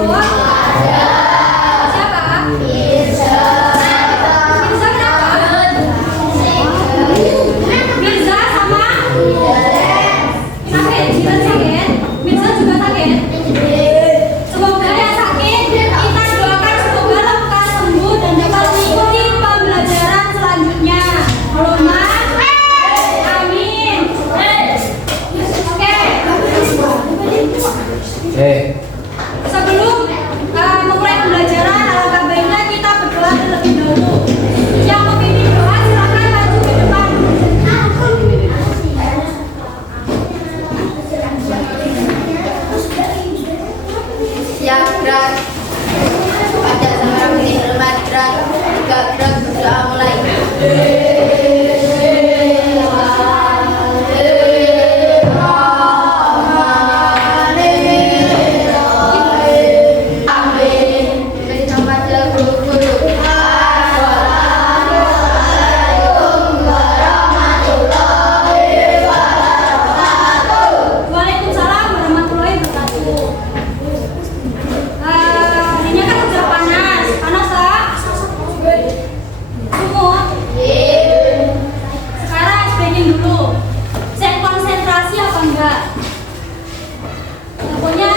jawab. Siapa? Mirza. Mirza kenapa? Mirza sama? Sakit, Jiran sakit. Mirza juga sakit. Semoga yang sakit kita doakan semoga lekas sembuh dan dapat mengikuti pembelajaran selanjutnya. Allahumma amin. Oke. Sebelum memulai pembelajaran, alangkah baiknya kita berdoa terlebih dahulu. Yang memimpin doa silakan maju ke depan. Siap gerak. Pada sekarang ini hormat gerak. Tiga gerak berdoa mulai. Waalaikumsalam warahmatullahi wabarakatuh. Harinya kan udah panas, panas tak? Sumut. Sekarang speaking dulu. Saya konsentrasi apa enggak? Pokoknya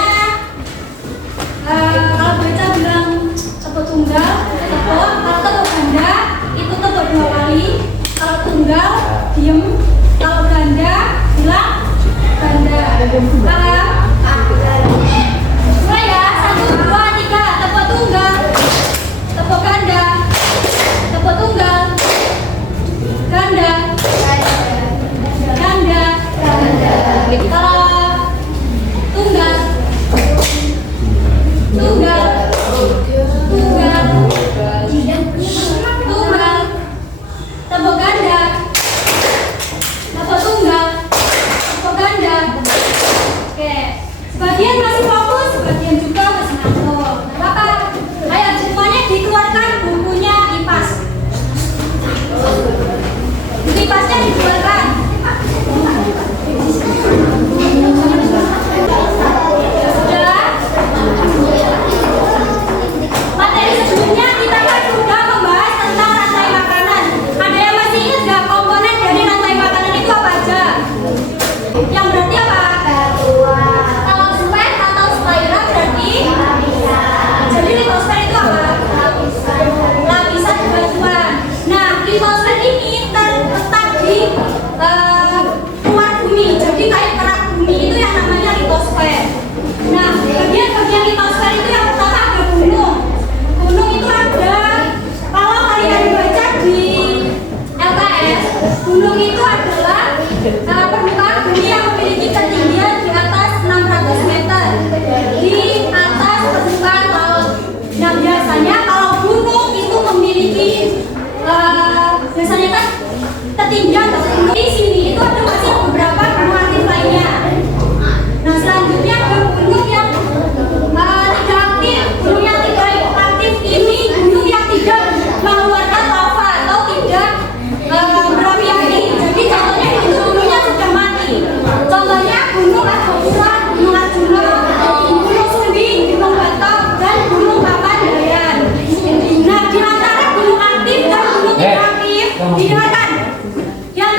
kalau baca bilang tepuk tunggal, tepuk. Kalau tepuk ganda itu tepuk 2 kali. Kalau tunggal diem. Kalau ganda bilang ganda. Paham? Mulai ya, 1, 2, 3. Tepuk tunggal, tepuk ganda, tepuk tunggal, ganda, ganda. Kalau tunggal, tunggal, tunggal, tunggal, tepuk ganda, tepuk tunggal, tepuk ganda. Oke, sebagian masih fokus, sebagian juga masih ngantuk. Nah, apa? Ayo semuanya dikeluarkan bukunya IPAS. IPASnya dikeluarkan. Sudah? Materi sebelumnya kita kan sudah membahas tentang rantai makanan. Ada yang masih ingat nggak komponen dari rantai makanan itu apa aja? Yang berarti apa? Kalau sper atau spira berarti? Jadi litosfer itu apa? Lapisan batuan. Nah, litosfer ini terletak di luar bumi. Jadi kayak kerak bumi itu yang namanya litosfer. Nah, bagian-bagian litosfer itu yang pertama ada gunung. Gunung itu ada, kalau kalian baca di LKS, gunung itu adalah permukaan bumi yang memiliki ketinggian di atas 600 meter di atas permukaan laut. Nah, biasanya kalau gunung itu memiliki biasanya kan ketinggian gunung di sini itu ada masih beberapa gunung aktif lainnya. Nah, selanjutnya ada gunung yang tidak aktif. Gunung yang tidak aktif ini gunung yang tidak mengeluarkan lava atau tidak berapi-api. Jadi contohnya itu gunungnya sudah mati. Contohnya gunung Agung, gunung Arjuna, gunung Sumbing, gunung Batok, dan gunung Papandayan. Nah, di antara gunung aktif dan gunung tidak aktif, didengarkan. Yang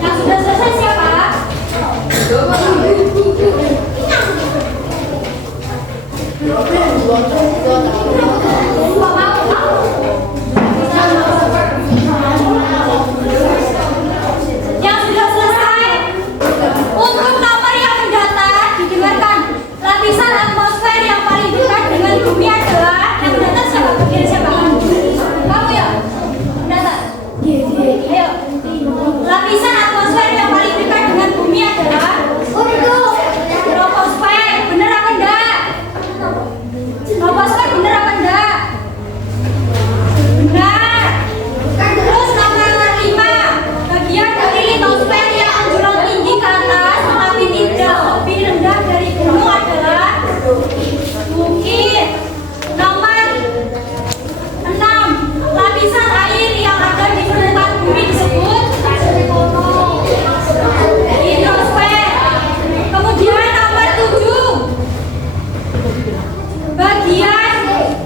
Yang sudah selesai siapa? Yang sudah selesai. Untuk nomor yang mendatar didengarkan. Lapisan atmosfer yang paling dekat dengan bumi adalah yang mendatar siapa? Kira siapa? Kamu ya? Mendatar. Ayo. Lapisan atmosfer yang paling dekat dengan bumi adalah troposfer. Bener apa enggak? Troposfer bener apa enggak? Benar. Terus nomor 5, bagian dari litosfer yang menjulang tinggi ke atas tetapi tidak lebih rendah dari gunung adalah bukit. Nomor 6, lapisan air yang ada di permukaan bumi disebut hidrosfer. Kemudian nomor 7, bagian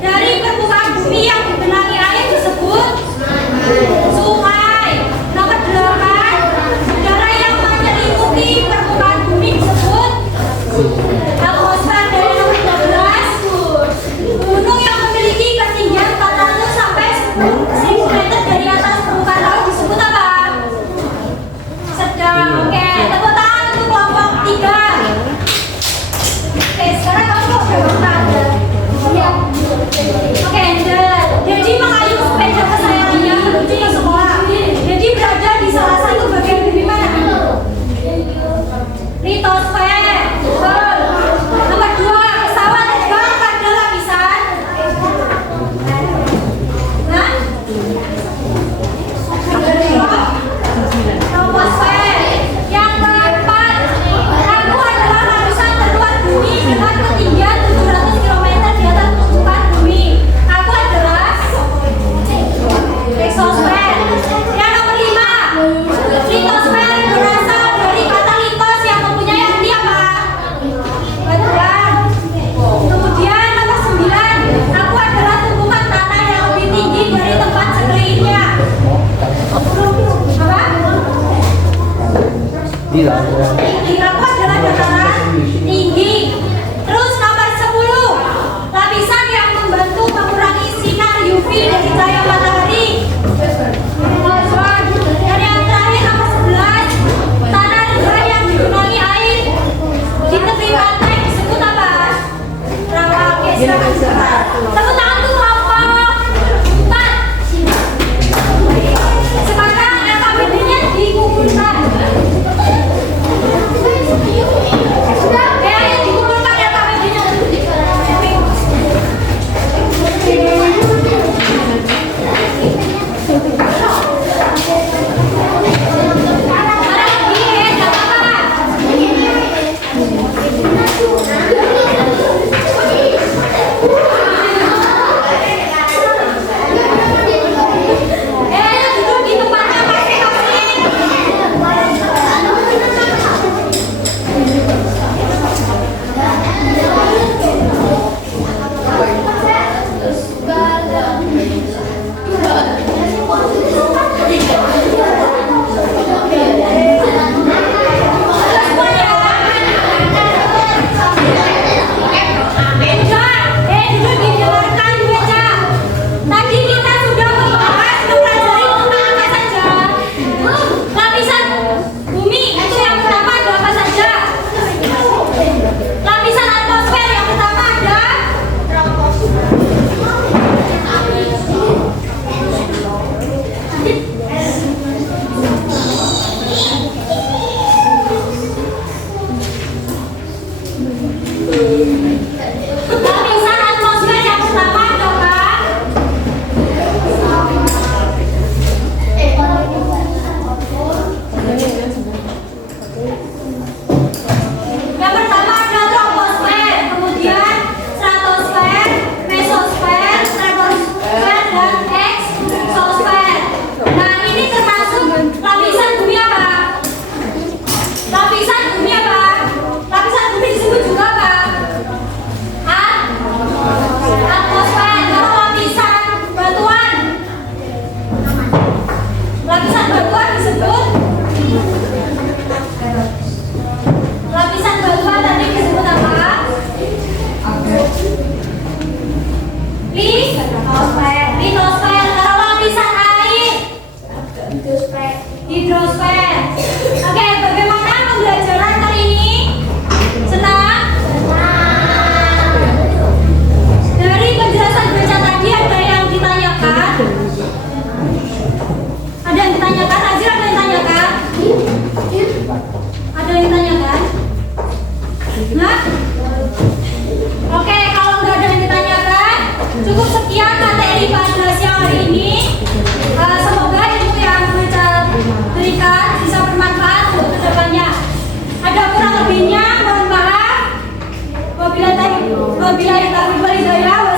dari permukaan bumi yang digenangi air disebut sungai. Nomor 8, udara yang menyelimuti permukaan bumi disebut atmosfer. Dari nomor 12, gunung yang memiliki ketinggian 400 sampai 1000 meter dari atas permukaan laut disebut apa? Sedang. Oke, tepuk tangan untuk kelompok 3. Oke, sekarang kamu kok udah bertanda? Iya. Oke, jadi mengayuh sepeda kesayangannya menuju ke sekolah. Jadi berada di salah satu bagian bumi mana? Litosfer. Betul. Nomor 2, pesawat terbang pada lapisan. Nah? Troposfer. Yang keempat, aku adalah lapisan terluar bumi dengan ketinggian 700 km di atas permukaan bumi. Aku adalah exosfer. Yang nomor 5, litosfer berasal dari kata litos yang mempunyai arti apa? Batuan. Kemudian nomor 9, aku adalah tumpukan tanah yang lebih tinggi dari tempat sekelilingnya. Apa? Tinggi. Aku adalah dataran tinggi. Terus nomor 10, lapisan yang membantu mengurangi sinar UV dari cahaya matahari. Dan yang terakhir nomor 11, tanah rendah yang digenangi air di tepi pantai disebut apa? Rawa. Oke, silakan. Tepuk tangan untuk kelompok 4. Sekarang LKPD-nya dikumpulkan. Ayo Wabila taufiq wal hidayah.